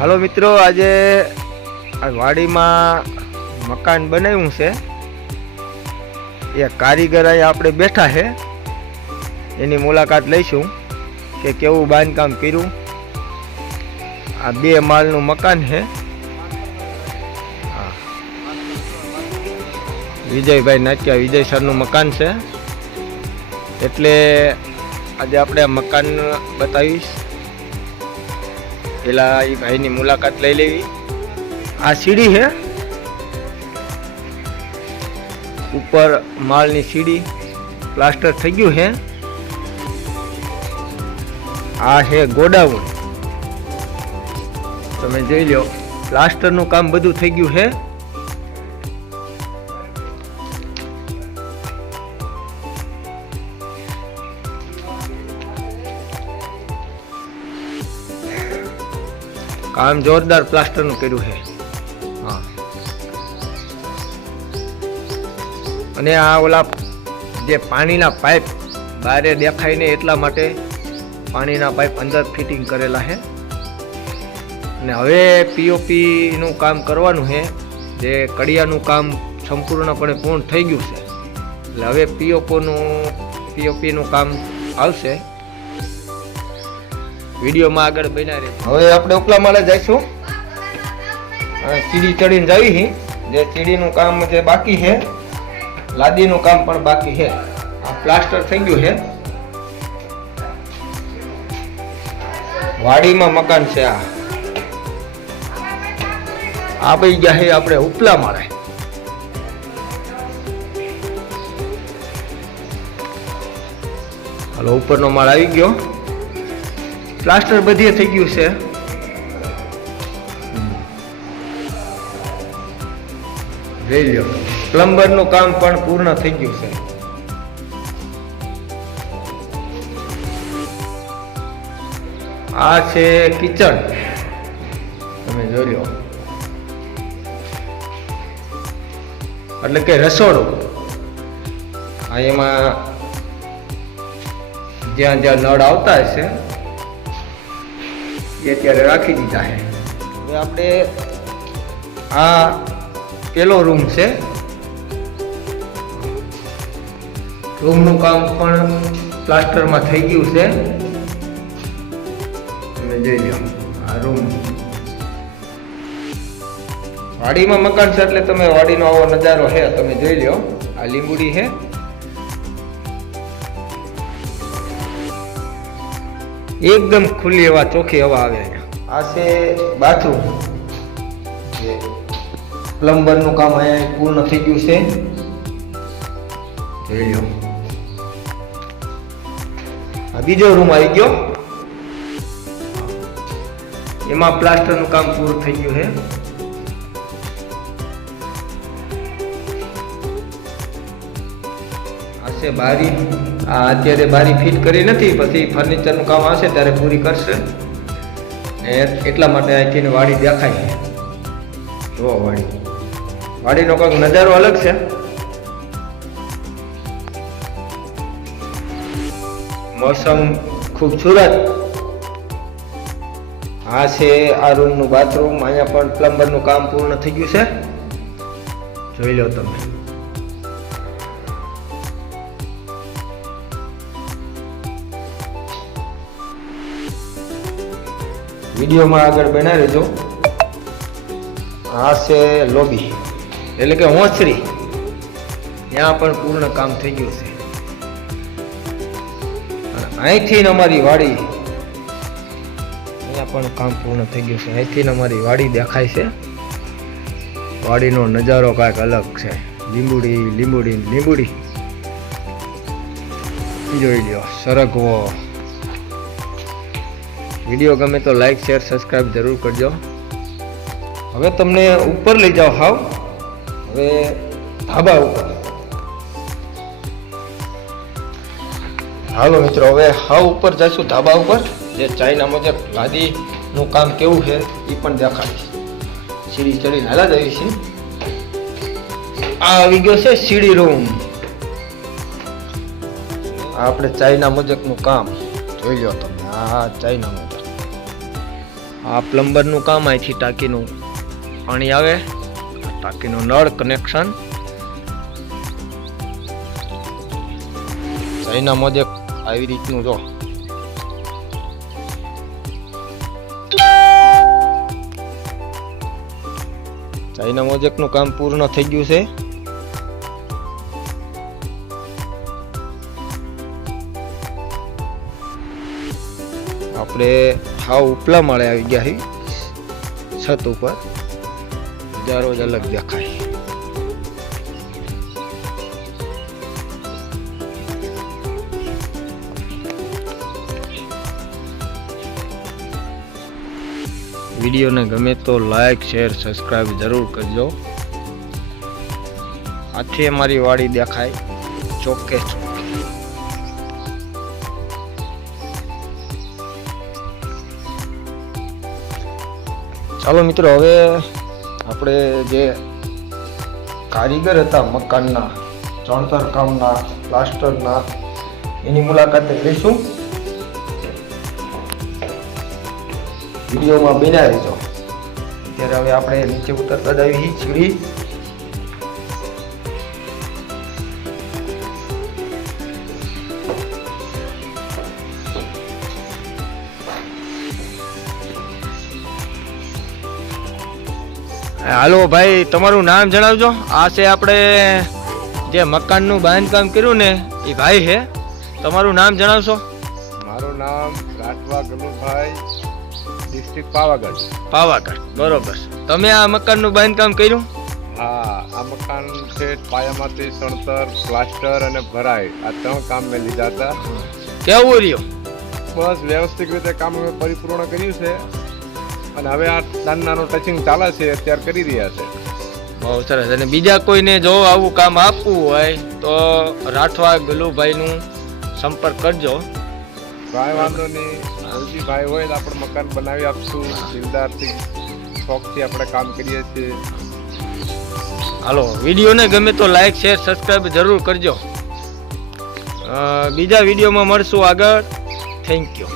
હાલો મિત્રો, આજે આ વાડીમાં મકાન બનાવ્યું છે. એ કારીગર આપણે બેઠા છે, એની મુલાકાત લઈશું કે કેવું બાંધકામ કર્યું. આ 2 માળનું મકાન છે. વિજયભાઈ નાચ્યા વિજય સરનું મકાન છે, એટલે આજે આપણે આ મકાન બતાવીશ. પેલા એ ભાઈની મુલાકાત લઈ લેવી. આ સીડી છે, ઉપર માળની સીડી પ્લાસ્ટર થઈ ગયું છે. આ છે ગોડાઉન, તમે જોઈ લો. પ્લાસ્ટરનું કામ બધું થઈ ગયું છે. કામ જોરદાર પ્લાસ્ટરનું કર્યું છે. હા, અને આ ઓલા જે પાણીના પાઇપ બહારે દેખાય ને એટલા માટે પાણીના પાઇપ અંદર ફિટિંગ કરેલા છે. અને હવે પીઓપી નું કામ કરવાનું છે. જે કડિયાનું કામ સંપૂર્ણપણે પૂર્ણ થઈ ગયું છે, એટલે હવે પીઓપી નું કામ આવશે. વિડીયોમાં આગળ બન્યા રહે. હવે આપણે ઉપલા માળે જઈશું. સીડી ચડીને જવી. જે સીડીનું કામ જે બાકી છે, લાદીનું કામ પણ બાકી છે. આ પ્લાસ્ટર થઈ ગયું છે. વાડીમાં મકાન છે. આ ભાઈ ગયા છે આપણે ઉપલા માળે. હાલો, ઉપરનો માળ આવી ગયો. પ્લાસ્ટર બધે થઈ ગયું છે. જોઈ લો, પ્લમ્બરનું કામ પણ પૂર્ણ થઈ ગયું છે. આ છે કિચન, તમે જોઈ લો. એટલે કે રસોડું. આ એમાં જ્યાં જ્યાં નળ આવતા હશે એ અત્યારે રાખી દીધા છે. હવે આપણે આ પેલો રૂમ છે. રૂમનું કામ પણ પ્લાસ્ટરમાં થઈ ગયું છે. તમે જોઈ લો, આ રૂમ. વાડીમાં મકાન છે એટલે તમે વાડીનો આવો નજારો છે, તમે જોઈ લો. આ લીંબુડી છે. એકદમ ખુલ્લી હવા, ચોખ્ખી હવા આવે. આ છે બાથરૂમ. પ્લમ્બરનું કામ અહીંયા પૂર્ણ થઈ ગયું છે. જોઈ લો. આ બીજો રૂમ આવી ગયો. એમાં પ્લાસ્ટરનું કામ પૂરું થઈ ગયું છે. આ છે બારી. આ અત્યારે બારી ફિટ કરી નથી, પછી ફર્નિચરનું કામ આવશે ત્યારે પૂરી કરશે. એટલા માટે અહીંથી વાડી દેખાય છે. જુઓ, વાડીનો કંઈક નજારો અલગ છે. મોસમ ખૂબસૂરત. આ છે આ રૂમનું બાથરૂમ. અહીંયા પણ પ્લમ્બરનું કામ પૂર્ણ થઈ ગયું છે. જોઈ લો તમે. વિડીયોમાં આગળ બના રહેજો. આ છે લોબી, એટલે કે હોંસરી. ત્યાં પણ પૂર્ણ કામ થઈ ગયું છે. અહીંથી અમારી વાડી, અહીંયા પણ કામ પૂર્ણ થઈ ગયું છે. અહીંથી અમારી વાડી દેખાય છે. વાડીનો નજારો કાંઈક અલગ છે. લીંબુડી લીંબુડી લીંબુડી જોઈ લ્યો. સરગવો. વિડીયો ગમે તો લાઈક, શેર, સબસ્ક્રાઈબ જરૂર કરજો. હવે તમને ઉપર લઈ જાઓ. હવે ધાબા ઉપર. હાલો મિત્રો, હવે ઉપર જઈશું ધાબા ઉપર. જે ચાઇના મુજબ લાદીનું કામ કેવું છે એ પણ દેખાડીશ. સીડી ચડીને હાલા જઈએ છીએ. આ આવી ગયો છે સીડી રૂમ. આપણે ચાઇના મુજબનું કામ જોઈ લો તમે. આ ચાઇના મુજબ આ પ્લમ્બરનું કામ, અહીંથી ટાંકીનું પાણી આવે, ટાંકીનું નળ કનેક્શન. ચાઇના મોજેક આવી રીતનું જો. ચાઇના મોજેકનું કામ પૂર્ણ થઈ ગયું છે. આપણે હાવ ઉપલા માળે આવી ગયા છીએ. છત ઉપર નજારો જ અલગ દેખાય. વિડીયોને ગમે તો લાઈક શેર સબસ્ક્રાઇબ જરૂર કરજો. આથી અમારી વાડી દેખાય ચોકે. ચાલો મિત્રો, હવે આપણે જે કારીગર હતા મકાનના ચણતર કામના, પ્લાસ્ટરના, એની મુલાકાતે લઈશું. વિડીયોમાં બન્યા રહેજો. અત્યારે હવે આપણે નીચે ઉતરતા જ આવી સીડી. હાલો ભાઈ, તમારું નામ જણાવજો. આ છે આપણે જે મકાનનું બાંધકામ કર્યું ને એ ભાઈ છે. તમારું નામ જણાવશો? મારું નામ રાઠવા ગલુભાઈ, ડિસ્ટ્રિક્ટ પાવાગઢ. પાવાગઢ, બરોબર. તમે આ મકાનનું બાંધકામ કર્યું? હા, આ મકાન છે પાયામાંથી સણતર, પ્લાસ્ટર અને ભરાઈ, આ 3 કામ મેં લીધા હતા. કેવું રહ્યું? બસ વ્યવસ્થિત રીતે કામ અમે પરિપૂર્ણ કર્યું છે અને હવે આ નાનું ટચિંગ ચાલે છે, અત્યારે કરી રહ્યા છે. બહુ સરસ. અને બીજા કોઈને જો આવું કામ આપવું હોય તો રાઠવા ગલુભાઈનું સંપર્ક કરજો. કાંઈ વાંધો નહીં, હજી ભાઈ હોય તો આપણે મકાન બનાવી આપશું. દિલદારથી, શોખથી આપણે કામ કરીએ છીએ. હાલો, વિડીયોને ગમે તો લાઈક શેર સબસ્ક્રાઇબ જરૂર કરજો. બીજા વિડીયોમાં મળશું આગળ. Thank you.